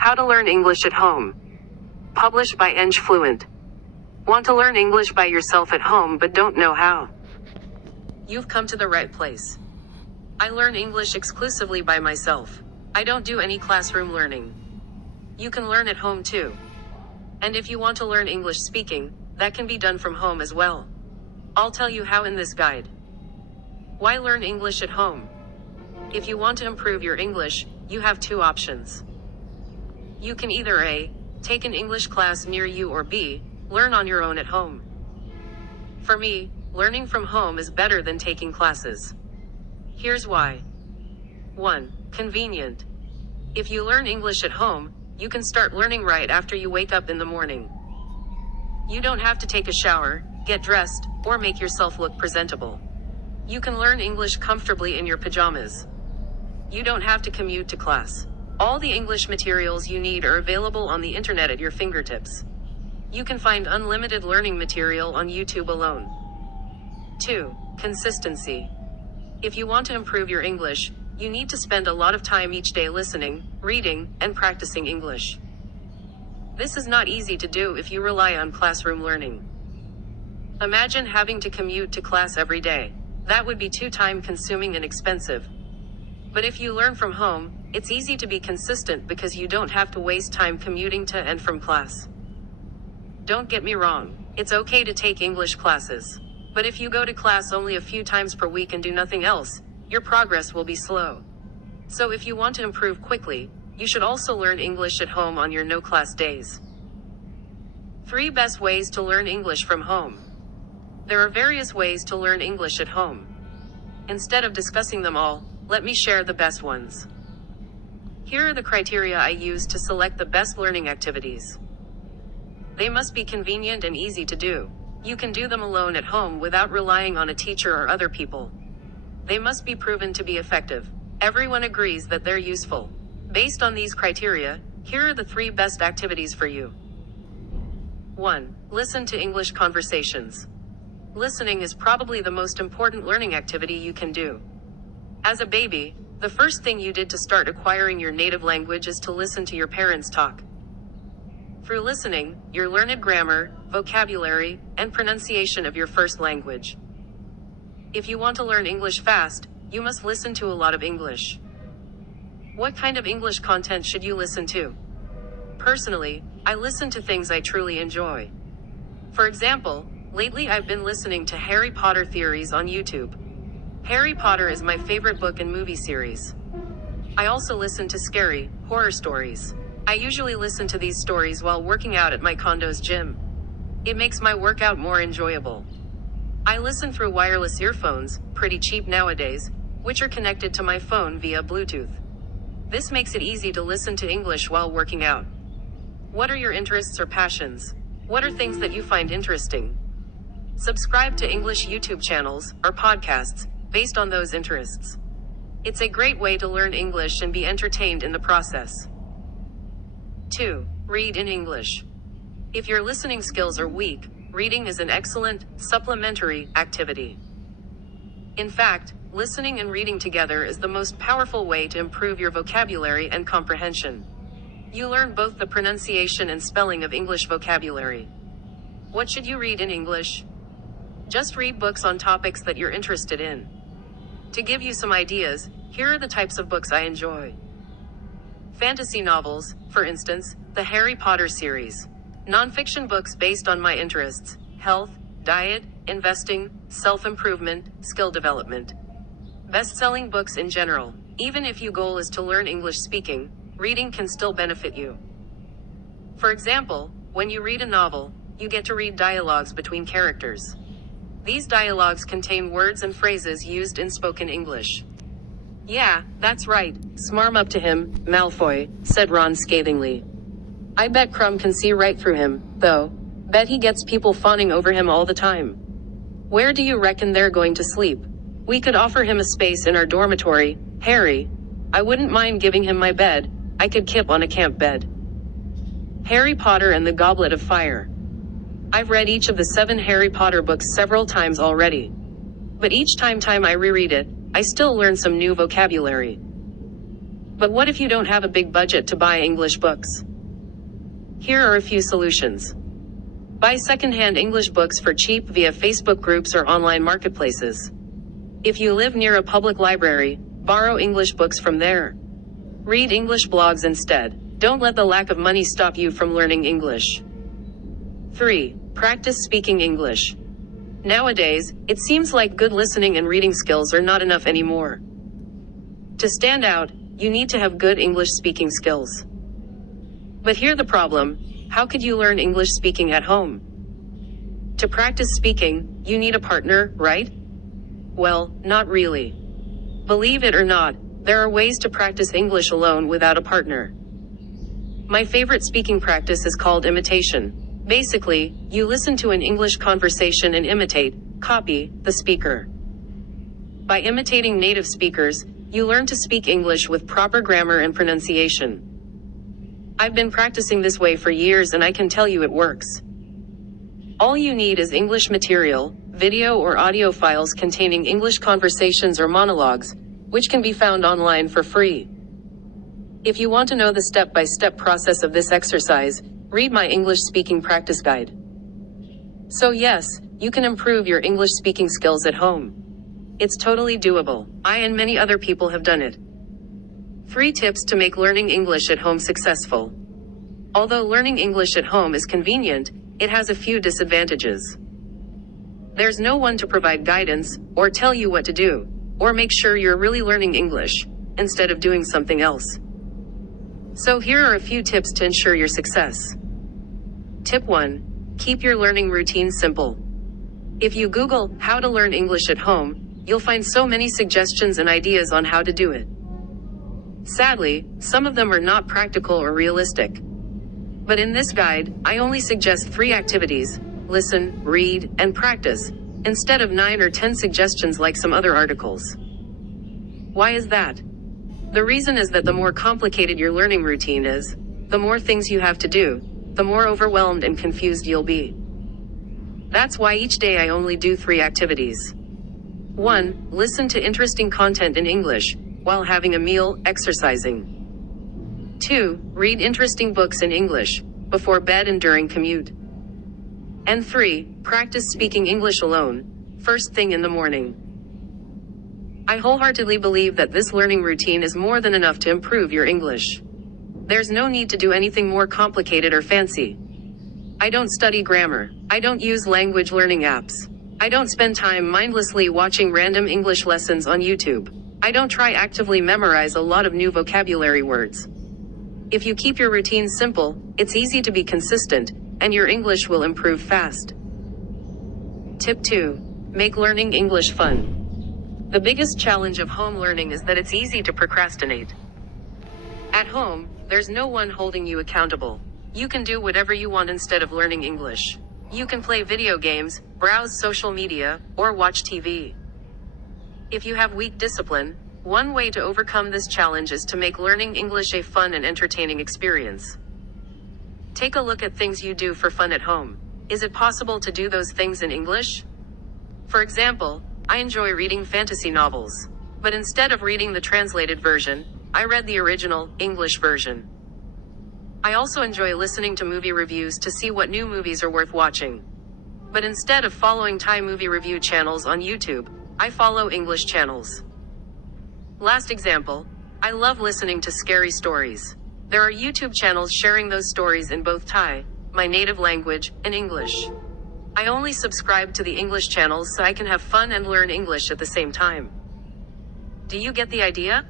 How to Learn English at Home. Published by Fluent. Want to learn English by yourself at home but don't know how? You've come to the right place. I learn English exclusively by myself. I don't do any classroom learning. You can learn at home too. And if you want to learn English speaking, that can be done from home as well. I'll tell you how in this guide. Why learn English at home? If you want to improve your English, you have two options. You can either A, take an English class near you, or B, learn on your own at home. For me, learning from home is better than taking classes. Here's why. 1. Convenient. If you learn English at home, you can start learning right after you wake up in the morning. You don't have to take a shower, get dressed, or make yourself look presentable. You can learn English comfortably in your pajamas. You don't have to commute to class. All the English materials you need are available on the internet at your fingertips. You can find unlimited learning material on YouTube alone. 2. Consistency. If you want to improve your English, you need to spend a lot of time each day listening, reading, and practicing English. This is not easy to do if you rely on classroom learning. Imagine having to commute to class every day. That would be too time-consuming and expensive. But if you learn from home, it's easy to be consistent because you don't have to waste time commuting to and from class. Don't get me wrong, it's okay to take English classes. But if you go to class only a few times per week and do nothing else, your progress will be slow. So if you want to improve quickly, you should also learn English at home on your no-class days. 3 best ways to learn English from home. There are various ways to learn English at home. Instead of discussing them all, let me share the best ones. Here are the criteria I use to select the best learning activities. They must be convenient and easy to do. You can do them alone at home without relying on a teacher or other people. They must be proven to be effective. Everyone agrees that they're useful. Based on these criteria, here are the 3 best activities for you. 1. Listen to English conversations. Listening is probably the most important learning activity you can do. As a baby, the first thing you did to start acquiring your native language is to listen to your parents talk. Through listening, you'll learn grammar, vocabulary, and pronunciation of your first language. If you want to learn English fast, you must listen to a lot of English. What kind of English content should you listen to? Personally, I listen to things I truly enjoy. For example, lately I've been listening to Harry Potter theories on YouTube. Harry Potter is my favorite book and movie series. I also listen to scary, horror stories. I usually listen to these stories while working out at my condo's gym. It makes my workout more enjoyable. I listen through wireless earphones, pretty cheap nowadays, which are connected to my phone via Bluetooth. This makes it easy to listen to English while working out. What are your interests or passions? What are things that you find interesting? Subscribe to English YouTube channels or podcasts based on those interests. It's a great way to learn English and be entertained in the process. 2. Read in English. If your listening skills are weak, reading is an excellent, supplementary activity. In fact, listening and reading together is the most powerful way to improve your vocabulary and comprehension. You learn both the pronunciation and spelling of English vocabulary. What should you read in English? Just read books on topics that you're interested in. To give you some ideas, here are the types of books I enjoy. Fantasy novels, for instance, the Harry Potter series. Nonfiction books based on my interests: health, diet, investing, self-improvement, skill development. Best-selling books in general. Even if your goal is to learn English speaking, reading can still benefit you. For example, when you read a novel, you get to read dialogues between characters. These dialogues contain words and phrases used in spoken English. "Yeah, that's right, smarm up to him, Malfoy," said Ron scathingly. "I bet Crumb can see right through him, though. Bet he gets people fawning over him all the time. Where do you reckon they're going to sleep? We could offer him a space in our dormitory, Harry. I wouldn't mind giving him my bed. I could kip on a camp bed." Harry Potter and the Goblet of Fire. I've read each of the 7 Harry Potter books several times already. But each time I reread it, I still learn some new vocabulary. But what if you don't have a big budget to buy English books? Here are a few solutions. Buy secondhand English books for cheap via Facebook groups or online marketplaces. If you live near a public library, borrow English books from there. Read English blogs instead. Don't let the lack of money stop you from learning English. 3. Practice speaking English. Nowadays, it seems like good listening and reading skills are not enough anymore. To stand out, you need to have good English speaking skills. But here's the problem: how could you learn English speaking at home? To practice speaking, you need a partner, right? Well, not really. Believe it or not, there are ways to practice English alone without a partner. My favorite speaking practice is called imitation. Basically, you listen to an English conversation and imitate, copy, the speaker. By imitating native speakers, you learn to speak English with proper grammar and pronunciation. I've been practicing this way for years and I can tell you it works. All you need is English material, video or audio files containing English conversations or monologues, which can be found online for free. If you want to know the step-by-step process of this exercise, read my English speaking practice guide. So yes, you can improve your English speaking skills at home. It's totally doable. I and many other people have done it. 3 tips to make learning English at home successful. Although learning English at home is convenient, it has a few disadvantages. There's no one to provide guidance, or tell you what to do, or make sure you're really learning English, instead of doing something else. So here are a few tips to ensure your success. Tip 1. Keep your learning routine simple. If you Google how to learn English at home, you'll find so many suggestions and ideas on how to do it. Sadly, some of them are not practical or realistic. But in this guide, I only suggest 3 activities: listen, read, and practice, instead of 9 or 10 suggestions like some other articles. Why is that? The reason is that the more complicated your learning routine is, the more things you have to do, the more overwhelmed and confused you'll be. That's why each day I only do 3 activities. 1. Listen to interesting content in English, while having a meal, exercising. 2. Read interesting books in English, before bed and during commute. And 3. Practice speaking English alone, first thing in the morning. I wholeheartedly believe that this learning routine is more than enough to improve your English. There's no need to do anything more complicated or fancy. I don't study grammar. I don't use language learning apps. I don't spend time mindlessly watching random English lessons on YouTube. I don't try actively memorize a lot of new vocabulary words. If you keep your routine simple, it's easy to be consistent, and your English will improve fast. Tip 2. Make learning English fun. The biggest challenge of home learning is that it's easy to procrastinate. At home, there's no one holding you accountable. You can do whatever you want instead of learning English. You can play video games, browse social media, or watch TV. If you have weak discipline, one way to overcome this challenge is to make learning English a fun and entertaining experience. Take a look at things you do for fun at home. Is it possible to do those things in English? For example, I enjoy reading fantasy novels. But instead of reading the translated version, I read the original, English version. I also enjoy listening to movie reviews to see what new movies are worth watching. But instead of following Thai movie review channels on YouTube, I follow English channels. Last example, I love listening to scary stories. There are YouTube channels sharing those stories in both Thai, my native language, and English. I only subscribe to the English channels so I can have fun and learn English at the same time. Do you get the idea?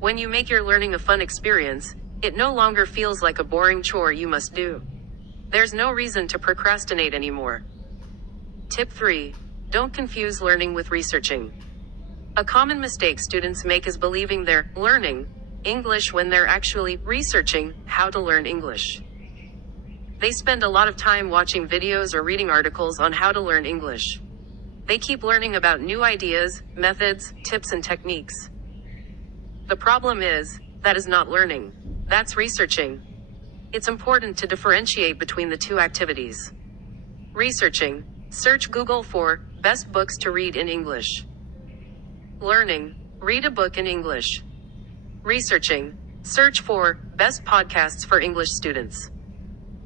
When you make your learning a fun experience, it no longer feels like a boring chore you must do. There's no reason to procrastinate anymore. Tip 3. Don't confuse learning with researching. A common mistake students make is believing they're learning English when they're actually researching how to learn English. They spend a lot of time watching videos or reading articles on how to learn English. They keep learning about new ideas, methods, tips, and techniques. The problem is, that is not learning. That's researching. It's important to differentiate between the 2 activities. Researching. Search Google for best books to read in English. Learning. Read a book in English. Researching. Search for best podcasts for English students.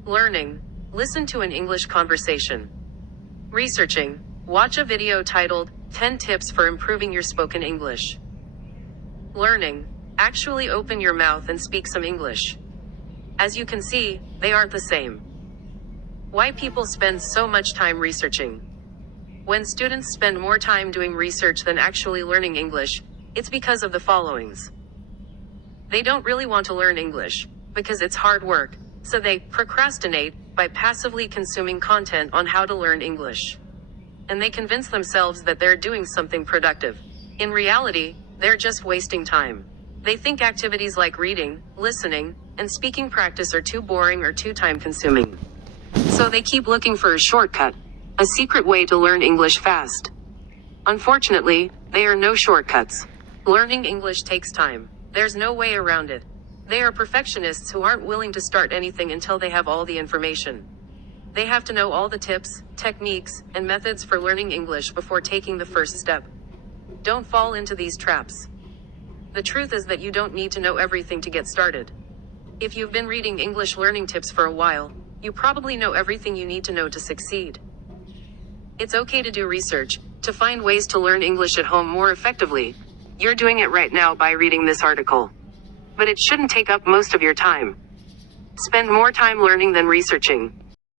Learning. Listen to an English conversation. Researching. Watch a video titled 10 Tips for Improving Your Spoken English. Learning. Actually open your mouth and speak some English. As you can see, they aren't the same. Why people spend so much time researching. When students spend more time doing research than actually learning English, it's because of the followings. They don't really want to learn English, because it's hard work, so they procrastinate by passively consuming content on how to learn English. And they convince themselves that they're doing something productive. In reality, they're just wasting time. They think activities like reading, listening, and speaking practice are too boring or too time-consuming. So they keep looking for a shortcut, a secret way to learn English fast. Unfortunately, there are no shortcuts. Learning English takes time. There's no way around it. They are perfectionists who aren't willing to start anything until they have all the information. They have to know all the tips, techniques, and methods for learning English before taking the first step. Don't fall into these traps. The truth is that you don't need to know everything to get started. If you've been reading English learning tips for a while, you probably know everything you need to know to succeed. It's okay to do research, to find ways to learn English at home more effectively. You're doing it right now by reading this article. But it shouldn't take up most of your time. Spend more time learning than researching.